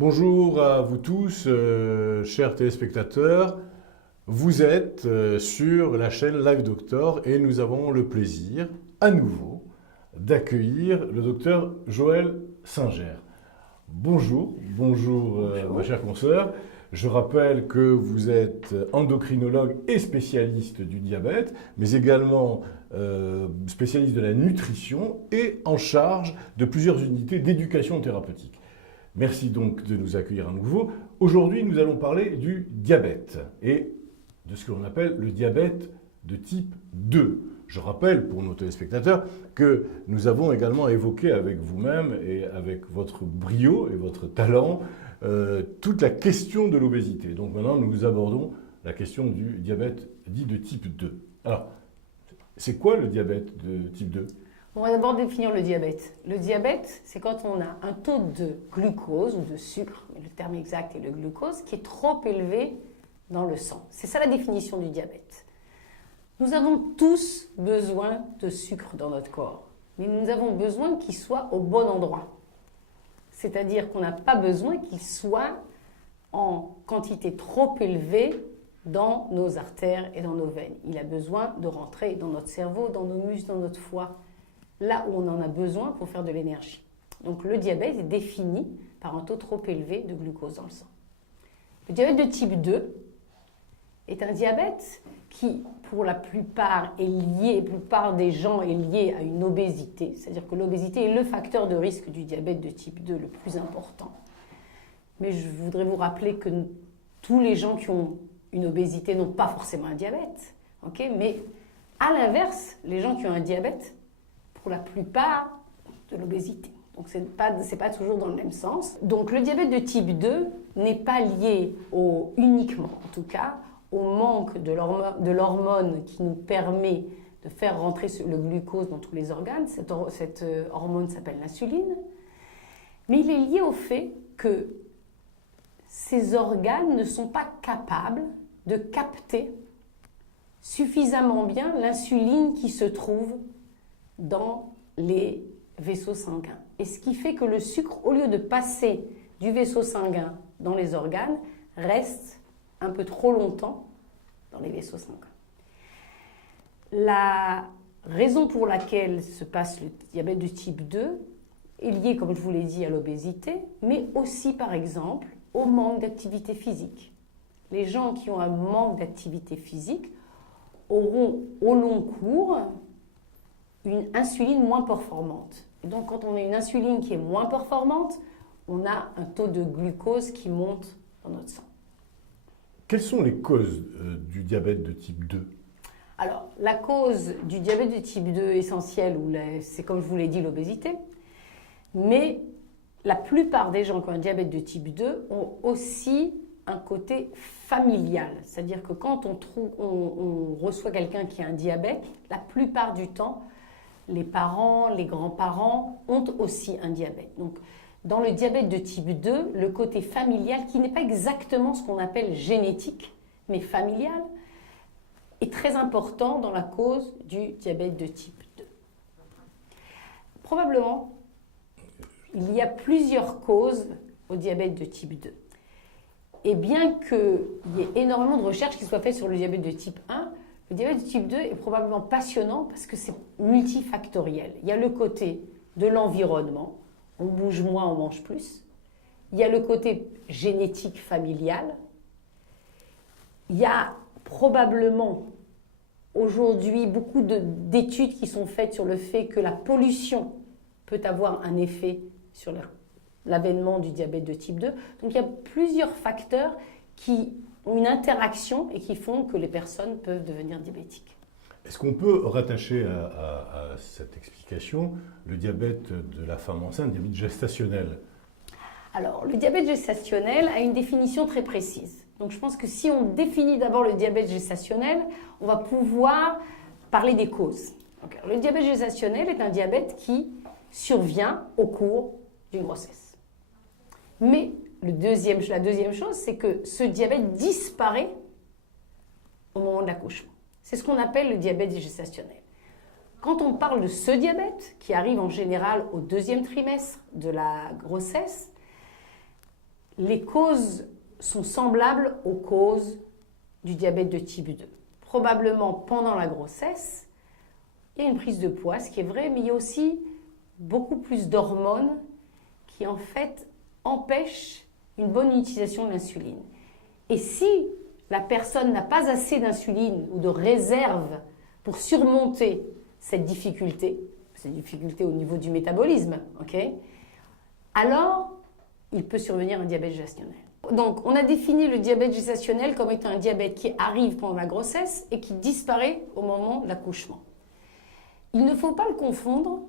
Bonjour à vous tous, chers téléspectateurs. Vous êtes sur la chaîne Live Doctor et nous avons le plaisir, à nouveau, d'accueillir le docteur Joël Singer. Bonjour, ma chère consoeur. Je rappelle que vous êtes endocrinologue et spécialiste du diabète, mais également spécialiste de la nutrition et en charge de plusieurs unités d'éducation thérapeutique. Merci donc de nous accueillir à nouveau. Aujourd'hui, nous allons parler du diabète et de ce que l'on appelle le diabète de type 2. Je rappelle pour nos téléspectateurs que nous avons également évoqué avec vous-même et avec votre brio et votre talent toute la question de l'obésité. Donc maintenant, nous abordons la question du diabète dit de type 2. Alors, c'est quoi le diabète de type 2 ? On va d'abord définir le diabète. Le diabète, c'est quand on a un taux de glucose ou de sucre, mais le terme exact est le glucose, qui est trop élevé dans le sang. C'est ça la définition du diabète. Nous avons tous besoin de sucre dans notre corps, mais nous avons besoin qu'il soit au bon endroit. C'est-à-dire qu'on n'a pas besoin qu'il soit en quantité trop élevée dans nos artères et dans nos veines. Il a besoin de rentrer dans notre cerveau, dans nos muscles, dans notre foie, là où on en a besoin pour faire de l'énergie. Donc le diabète est défini par un taux trop élevé de glucose dans le sang. Le diabète de type 2 est un diabète qui, pour la plupart des gens, est lié à une obésité. C'est-à-dire que l'obésité est le facteur de risque du diabète de type 2 le plus important. Mais je voudrais vous rappeler que tous les gens qui ont une obésité n'ont pas forcément un diabète. Mais à l'inverse, les gens qui ont un diabète, pour la plupart, de l'obésité. Donc, ce n'est pas toujours dans le même sens. Donc, le diabète de type 2 n'est pas lié uniquement, en tout cas, au manque de l'hormone qui nous permet de faire rentrer le glucose dans tous les organes. Cette hormone s'appelle l'insuline. Mais il est lié au fait que ces organes ne sont pas capables de capter suffisamment bien l'insuline qui se trouve dans les vaisseaux sanguins. Et ce qui fait que le sucre, au lieu de passer du vaisseau sanguin dans les organes, reste un peu trop longtemps dans les vaisseaux sanguins. La raison pour laquelle se passe le diabète de type 2 est liée, comme je vous l'ai dit, à l'obésité, mais aussi, par exemple, au manque d'activité physique. Les gens qui ont un manque d'activité physique auront, au long cours, une insuline moins performante. Et donc, quand on a une insuline qui est moins performante, on a un taux de glucose qui monte dans notre sang. Quelles sont les causes du diabète de type 2 ? Alors, la cause du diabète de type 2 essentielle, c'est comme je vous l'ai dit, l'obésité. Mais la plupart des gens qui ont un diabète de type 2 ont aussi un côté familial. C'est-à-dire que quand on reçoit quelqu'un qui a un diabète, la plupart du temps, les parents, les grands-parents ont aussi un diabète. Donc, dans le diabète de type 2, le côté familial, qui n'est pas exactement ce qu'on appelle génétique, mais familial, est très important dans la cause du diabète de type 2. Probablement, il y a plusieurs causes au diabète de type 2. Et bien qu'il y ait énormément de recherches qui soient faites sur le diabète de type 1, le diabète de type 2 est probablement passionnant parce que c'est multifactoriel. Il y a le côté de l'environnement, on bouge moins, on mange plus. Il y a le côté génétique familial. Il y a probablement aujourd'hui beaucoup d'études qui sont faites sur le fait que la pollution peut avoir un effet sur l'avènement du diabète de type 2. Donc il y a plusieurs facteurs qui ont une interaction et qui font que les personnes peuvent devenir diabétiques. Est-ce qu'on peut rattacher à cette explication le diabète de la femme enceinte, le diabète gestationnel ? Alors, le diabète gestationnel a une définition très précise. Donc je pense que si on définit d'abord le diabète gestationnel, on va pouvoir parler des causes. Donc, le diabète gestationnel est un diabète qui survient au cours d'une grossesse. Mais la deuxième chose, c'est que ce diabète disparaît au moment de l'accouchement. C'est ce qu'on appelle le diabète gestationnel. Quand on parle de ce diabète, qui arrive en général au deuxième trimestre de la grossesse, les causes sont semblables aux causes du diabète de type 2. Probablement pendant la grossesse, il y a une prise de poids, ce qui est vrai, mais il y a aussi beaucoup plus d'hormones qui en fait empêchent une bonne utilisation de l'insuline. Et si la personne n'a pas assez d'insuline ou de réserve pour surmonter cette difficulté au niveau du métabolisme, alors il peut survenir un diabète gestationnel. Donc, on a défini le diabète gestationnel comme étant un diabète qui arrive pendant la grossesse et qui disparaît au moment de l'accouchement. Il ne faut pas le confondre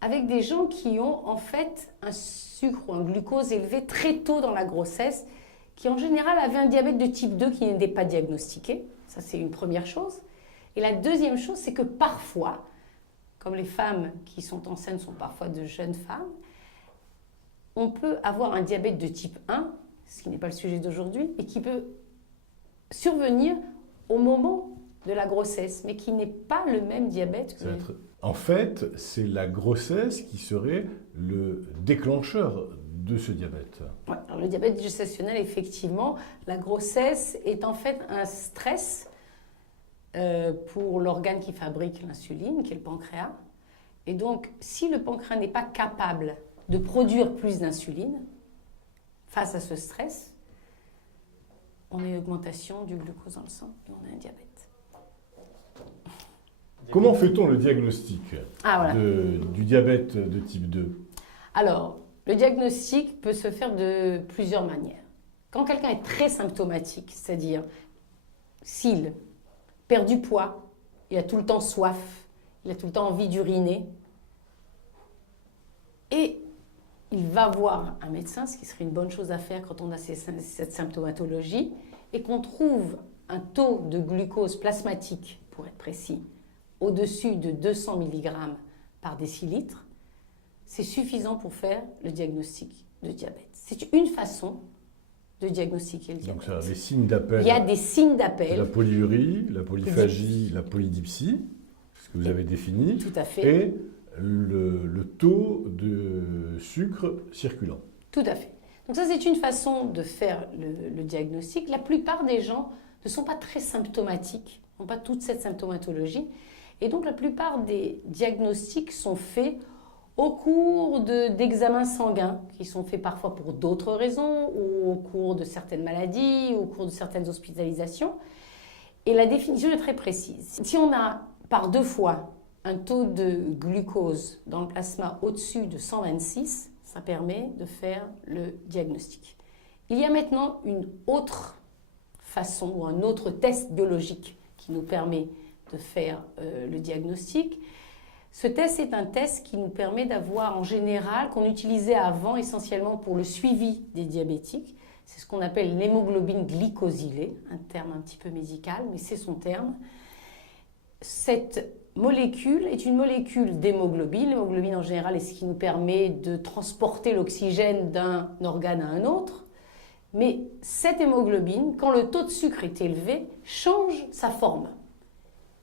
avec des gens qui ont en fait un sucre ou un glucose élevé très tôt dans la grossesse, qui en général avaient un diabète de type 2 qui n'était pas diagnostiqué. Ça, c'est une première chose. Et la deuxième chose, c'est que parfois, comme les femmes qui sont enceintes sont parfois de jeunes femmes, on peut avoir un diabète de type 1, ce qui n'est pas le sujet d'aujourd'hui, et qui peut survenir au moment de la grossesse, mais qui n'est pas le même diabète que... En fait, c'est la grossesse qui serait le déclencheur de ce diabète. Ouais, alors le diabète gestationnel, effectivement, la grossesse est en fait un stress pour l'organe qui fabrique l'insuline, qui est le pancréas. Et donc, si le pancréas n'est pas capable de produire plus d'insuline, face à ce stress, on a une augmentation du glucose dans le sang et on a un diabète. Comment fait-on le diagnostic voilà. du diabète de type 2 ? Alors, le diagnostic peut se faire de plusieurs manières. Quand quelqu'un est très symptomatique, c'est-à-dire s'il perd du poids, il a tout le temps soif, il a tout le temps envie d'uriner, et il va voir un médecin, ce qui serait une bonne chose à faire quand on a cette symptomatologie, et qu'on trouve un taux de glucose plasmatique, pour être précis, au-dessus de 200 mg par décilitre, c'est suffisant pour faire le diagnostic de diabète. C'est une façon de diagnostiquer le diabète. Donc ça a des signes d'appel. Il y a des signes d'appel. La polyurie, la polyphagie, la polydipsie, ce que vous avez défini. Tout à fait. Et le taux de sucre circulant. Tout à fait. Donc ça, c'est une façon de faire le diagnostic. La plupart des gens ne sont pas très symptomatiques, n'ont pas toute cette symptomatologie. Et donc, la plupart des diagnostics sont faits au cours d'examens sanguins, qui sont faits parfois pour d'autres raisons, ou au cours de certaines maladies, ou au cours de certaines hospitalisations. Et la définition est très précise. Si on a par 2 fois un taux de glucose dans le plasma au-dessus de 126, ça permet de faire le diagnostic. Il y a maintenant une autre façon, ou un autre test biologique qui nous permet de faire le diagnostic. Ce test est un test qui nous permet d'avoir en général, qu'on utilisait avant essentiellement pour le suivi des diabétiques. C'est ce qu'on appelle l'hémoglobine glycosylée, un terme un petit peu médical, mais c'est son terme. Cette molécule est une molécule d'hémoglobine. L'hémoglobine en général est ce qui nous permet de transporter l'oxygène d'un organe à un autre. Mais cette hémoglobine, quand le taux de sucre est élevé, change sa forme.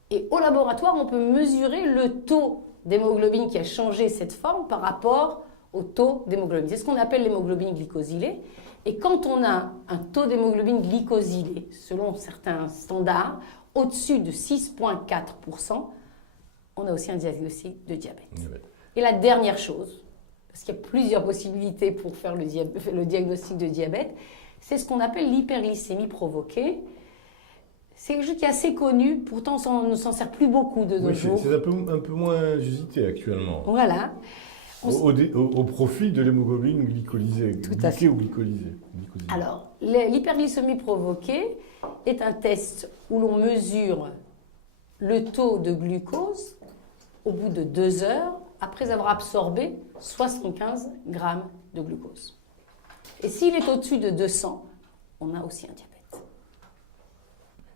Et au laboratoire, on peut mesurer le taux d'hémoglobine qui a changé cette forme par rapport au taux d'hémoglobine. C'est ce qu'on appelle l'hémoglobine glycosylée. Et quand on a un taux d'hémoglobine glycosylée, selon certains standards, au-dessus de 6,4%, on a aussi un diagnostic de diabète. Et la dernière chose, parce qu'il y a plusieurs possibilités pour faire le diagnostic de diabète, c'est ce qu'on appelle l'hyperglycémie provoquée. C'est quelque chose qui est assez connu, pourtant on ne s'en sert plus beaucoup de nos jours. C'est un peu moins usité actuellement. Voilà. Au profit de l'hémoglobine glycosylée, glyquée ou glycosylée. Alors, l'hyperglycémie provoquée est un test où l'on mesure le taux de glucose au bout de 2 heures après avoir absorbé 75 grammes de glucose. Et s'il est au-dessus de 200, on a aussi un diabète.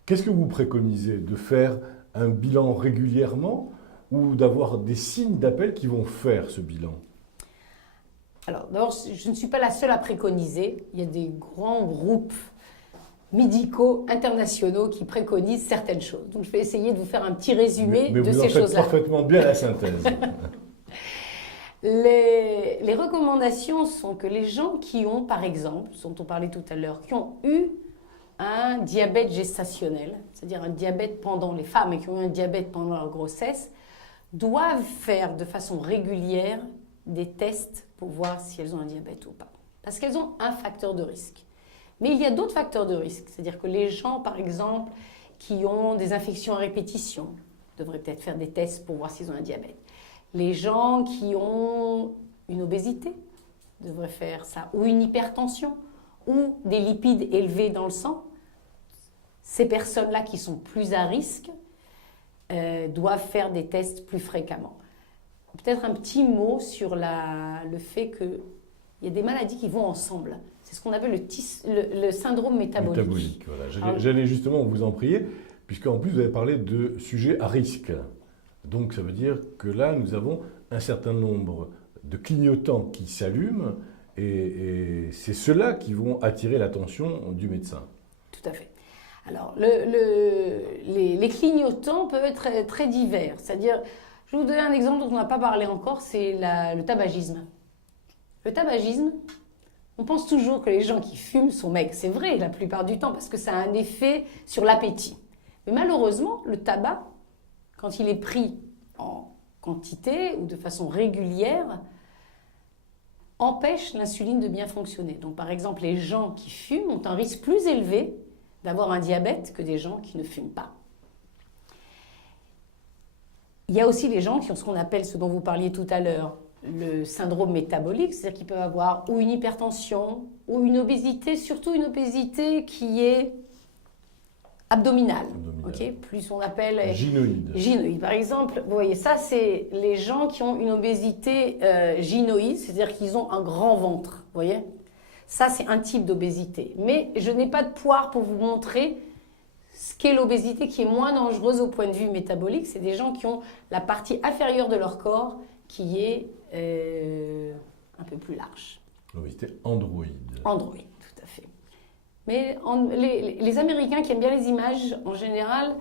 Qu'est-ce que vous préconisez ? De faire un bilan régulièrement ou d'avoir des signes d'appel qui vont faire ce bilan ? Alors, d'abord, je ne suis pas la seule à préconiser. Il y a des grands groupes médicaux internationaux qui préconisent certaines choses. Donc, je vais essayer de vous faire un petit résumé de ces choses-là. Mais vous en faites parfaitement bien la synthèse. Les recommandations sont que les gens qui ont, par exemple, dont on parlait tout à l'heure, qui ont eu un diabète gestationnel, c'est-à-dire un diabète pendant les femmes qui ont eu un diabète pendant leur grossesse, doivent faire de façon régulière des tests pour voir si elles ont un diabète ou pas. Parce qu'elles ont un facteur de risque. Mais il y a d'autres facteurs de risque, c'est-à-dire que les gens, par exemple, qui ont des infections à répétition devraient peut-être faire des tests pour voir s'ils ont un diabète. Les gens qui ont une obésité devraient faire ça, ou une hypertension, ou des lipides élevés dans le sang. Ces personnes-là qui sont plus à risque doivent faire des tests plus fréquemment. Peut-être un petit mot sur le fait qu'il y a des maladies qui vont ensemble. C'est ce qu'on appelle le syndrome métabolique. Métabolique, voilà. J'allais justement vous en prier, puisqu'en plus vous avez parlé de sujets à risque. Donc ça veut dire que là, nous avons un certain nombre de clignotants qui s'allument et c'est ceux-là qui vont attirer l'attention du médecin. Tout à fait. Alors, les clignotants peuvent être très, très divers. C'est-à-dire, je vais vous donner un exemple dont on n'a pas parlé encore, c'est le tabagisme. Le tabagisme, on pense toujours que les gens qui fument sont maigres. C'est vrai la plupart du temps parce que ça a un effet sur l'appétit. Mais malheureusement, le tabac, quand il est pris en quantité ou de façon régulière, empêche l'insuline de bien fonctionner. Donc par exemple, les gens qui fument ont un risque plus élevé d'avoir un diabète que des gens qui ne fument pas. Il y a aussi les gens qui ont ce qu'on appelle, ce dont vous parliez tout à l'heure, le syndrome métabolique, c'est-à-dire qu'ils peuvent avoir ou une hypertension ou une obésité, surtout une obésité qui est abdominale. Okay, plus on appelle gynoïde. Gynoïde. Par exemple, vous voyez, ça c'est les gens qui ont une obésité gynoïde, c'est-à-dire qu'ils ont un grand ventre. Vous voyez, ça c'est un type d'obésité. Mais je n'ai pas de poire pour vous montrer ce qu'est l'obésité qui est moins dangereuse au point de vue métabolique. C'est des gens qui ont la partie inférieure de leur corps qui est un peu plus large. L'obésité androïde. Androïde, tout à fait. Mais les Américains qui aiment bien les images, en général,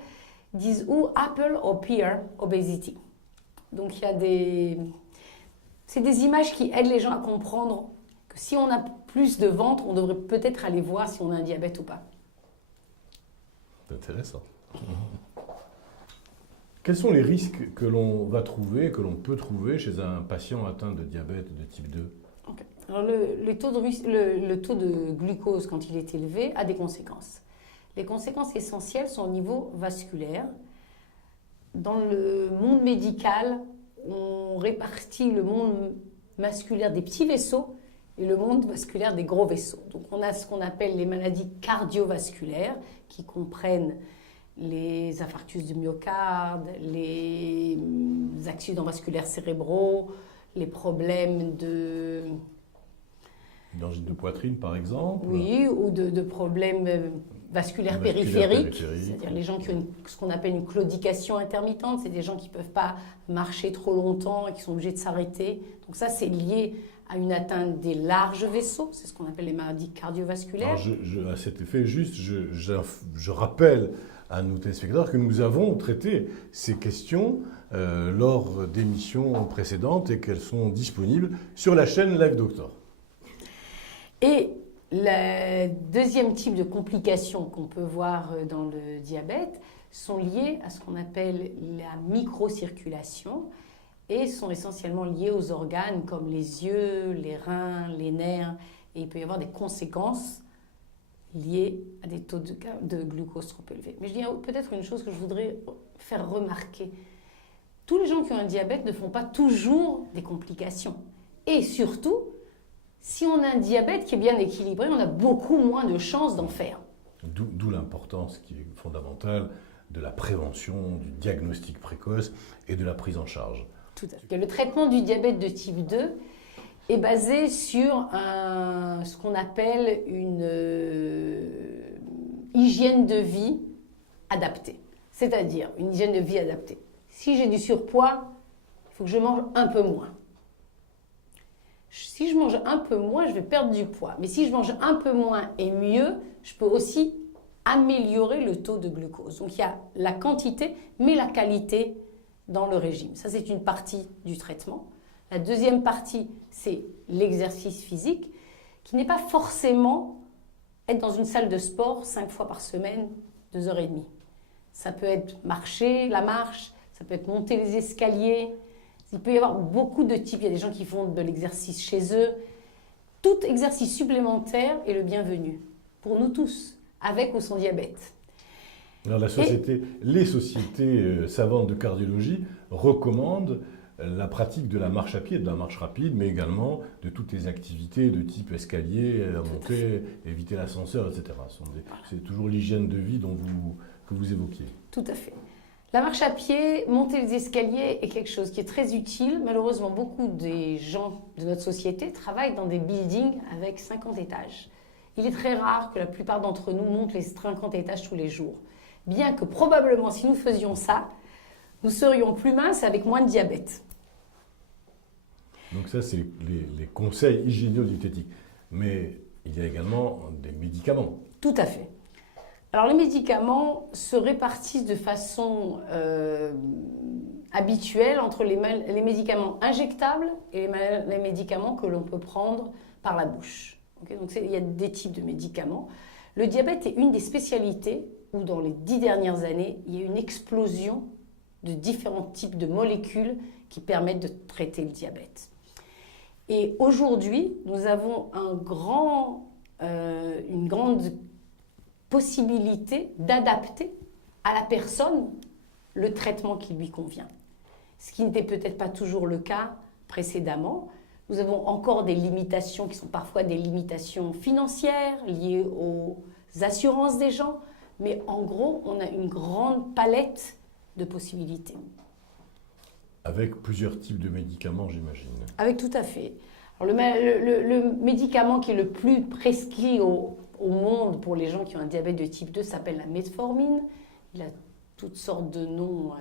disent ou apple or pear obesity. Donc il y a c'est des images qui aident les gens à comprendre que si on a plus de ventre, on devrait peut-être aller voir si on a un diabète ou pas. C'est intéressant. Quels sont les risques que l'on va trouver, que l'on peut trouver chez un patient atteint de diabète de type 2 ? Alors le taux de glucose, quand il est élevé, a des conséquences. Les conséquences essentielles sont au niveau vasculaire. Dans le monde médical, on répartit le monde musculaire des petits vaisseaux et le monde vasculaire des gros vaisseaux. Donc on a ce qu'on appelle les maladies cardiovasculaires qui comprennent les infarctus du myocarde, les accidents vasculaires cérébraux, les problèmes de... D'angine de poitrine, par exemple. Oui, ou de problèmes vasculaires périphériques, c'est-à-dire les gens qui ont ce qu'on appelle une claudication intermittente, c'est des gens qui ne peuvent pas marcher trop longtemps et qui sont obligés de s'arrêter. Donc ça, c'est lié à une atteinte des larges vaisseaux, c'est ce qu'on appelle les maladies cardiovasculaires. Alors à cet effet, juste, je rappelle à nos téléspectateurs que nous avons traité ces questions lors d'émissions précédentes et qu'elles sont disponibles sur la chaîne Live Doctor. Et le deuxième type de complications qu'on peut voir dans le diabète sont liées à ce qu'on appelle la microcirculation et sont essentiellement liées aux organes comme les yeux, les reins, les nerfs. Et il peut y avoir des conséquences liées à des taux de glucose trop élevés. Mais je dis peut-être une chose que je voudrais faire remarquer. Tous les gens qui ont un diabète ne font pas toujours des complications. Et surtout, si on a un diabète qui est bien équilibré, on a beaucoup moins de chances d'en faire. D'où l'importance qui est fondamentale de la prévention, du diagnostic précoce et de la prise en charge. Tout à fait. Le traitement du diabète de type 2 est basé sur ce qu'on appelle une hygiène de vie adaptée. C'est-à-dire une hygiène de vie adaptée. Si j'ai du surpoids, il faut que je mange un peu moins. Si je mange un peu moins, je vais perdre du poids. Mais si je mange un peu moins et mieux, je peux aussi améliorer le taux de glucose. Donc il y a la quantité, mais la qualité dans le régime. Ça, c'est une partie du traitement. La deuxième partie, c'est l'exercice physique, qui n'est pas forcément être dans une salle de sport 5 fois par semaine, 2h30. Ça peut être marcher, la marche, ça peut être monter les escaliers. Il peut y avoir beaucoup de types. Il y a des gens qui font de l'exercice chez eux. Tout exercice supplémentaire est le bienvenu pour nous tous, avec ou sans diabète. Alors les sociétés savantes de cardiologie recommandent la pratique de la marche à pied, de la marche rapide, mais également de toutes les activités de type escalier, la montée, éviter l'ascenseur, etc. C'est toujours l'hygiène de vie que vous évoquiez. Tout à fait. La marche à pied, monter les escaliers est quelque chose qui est très utile. Malheureusement, beaucoup des gens de notre société travaillent dans des buildings avec 50 étages. Il est très rare que la plupart d'entre nous montent les 50 étages tous les jours. Bien que probablement, si nous faisions ça, nous serions plus minces avec moins de diabète. Donc ça, c'est les conseils hygiéno-diététiques. Mais il y a également des médicaments. Tout à fait. Alors les médicaments se répartissent de façon habituelle entre les médicaments injectables et les médicaments que l'on peut prendre par la bouche. Okay, donc il y a des types de médicaments. Le diabète est une des spécialités où dans les 10 dernières années, il y a une explosion de différents types de molécules qui permettent de traiter le diabète. Et aujourd'hui, nous avons une grande possibilité d'adapter à la personne le traitement qui lui convient. Ce qui n'était peut-être pas toujours le cas précédemment. Nous avons encore des limitations qui sont parfois des limitations financières liées aux assurances des gens, mais en gros, on a une grande palette de possibilités. Avec plusieurs types de médicaments, j'imagine. Avec tout à fait. Alors, le médicament qui est le plus prescrit au monde pour les gens qui ont un diabète de type 2 s'appelle la metformine. Il a toutes sortes de noms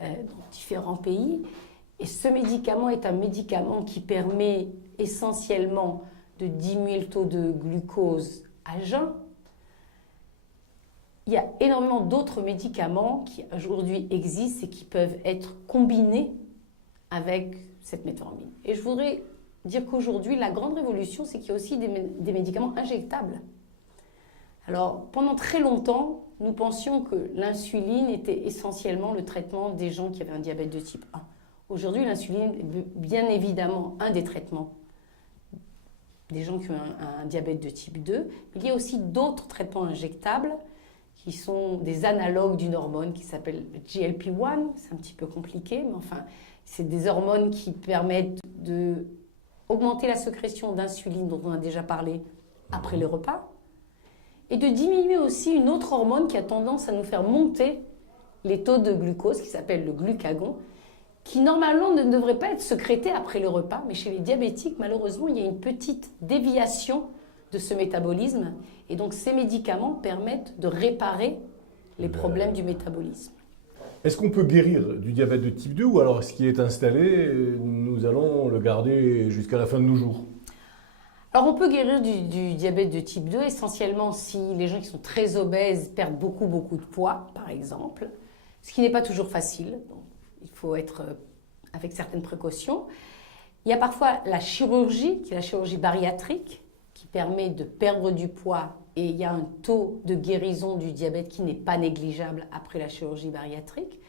dans différents pays. Et ce médicament est un médicament qui permet essentiellement de diminuer le taux de glucose à jeun. Il y a énormément d'autres médicaments qui aujourd'hui existent et qui peuvent être combinés avec cette metformine. Et je voudrais dire qu'aujourd'hui, la grande révolution, c'est qu'il y a aussi des médicaments injectables. Alors, pendant très longtemps, nous pensions que l'insuline était essentiellement le traitement des gens qui avaient un diabète de type 1. Aujourd'hui, l'insuline est bien évidemment un des traitements des gens qui ont un diabète de type 2. Il y a aussi d'autres traitements injectables qui sont des analogues d'une hormone qui s'appelle GLP-1. C'est un petit peu compliqué, mais enfin, c'est des hormones qui permettent d'augmenter la sécrétion d'insuline dont on a déjà parlé après le repas et de diminuer aussi une autre hormone qui a tendance à nous faire monter les taux de glucose qui s'appelle le glucagon, qui normalement ne devrait pas être sécrété après le repas, mais chez les diabétiques, malheureusement, il y a une petite déviation de ce métabolisme. Et donc, ces médicaments permettent de réparer les problèmes du métabolisme. Est-ce qu'on peut guérir du diabète de type 2 ou alors ce qui est installé, nous allons le garder jusqu'à la fin de nos jours? Alors, on peut guérir du diabète de type 2 essentiellement si les gens qui sont très obèses perdent beaucoup de poids, par exemple, ce qui n'est pas toujours facile. Donc, il faut être avec certaines précautions. Il y a parfois la chirurgie, qui est la chirurgie bariatrique, qui permet de perdre du poids et il y a un taux de guérison du diabète qui n'est pas négligeable après la chirurgie bariatrique.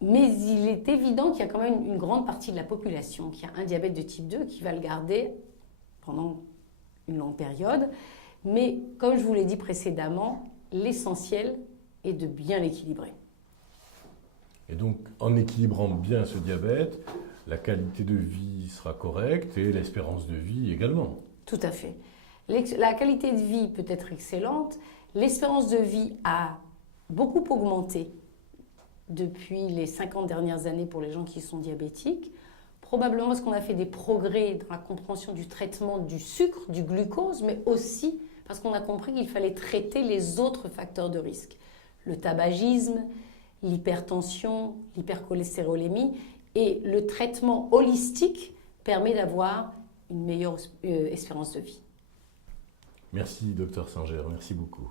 Mais il est évident qu'il y a quand même une grande partie de la population qui a un diabète de type 2 qui va le garder pendant une longue période. Mais comme je vous l'ai dit précédemment, l'essentiel est de bien l'équilibrer. Et donc, en équilibrant bien ce diabète, la qualité de vie sera correcte et l'espérance de vie également. Tout à fait. La qualité de vie peut être excellente. L'espérance de vie a beaucoup augmenté depuis les 50 dernières années pour les gens qui sont diabétiques. Probablement parce qu'on a fait des progrès dans la compréhension du traitement du sucre, du glucose, mais aussi parce qu'on a compris qu'il fallait traiter les autres facteurs de risque. Le tabagisme, l'hypertension, l'hypercholestérolémie. Et le traitement holistique permet d'avoir une meilleure espérance de vie. Merci, Dr Singer. Merci beaucoup.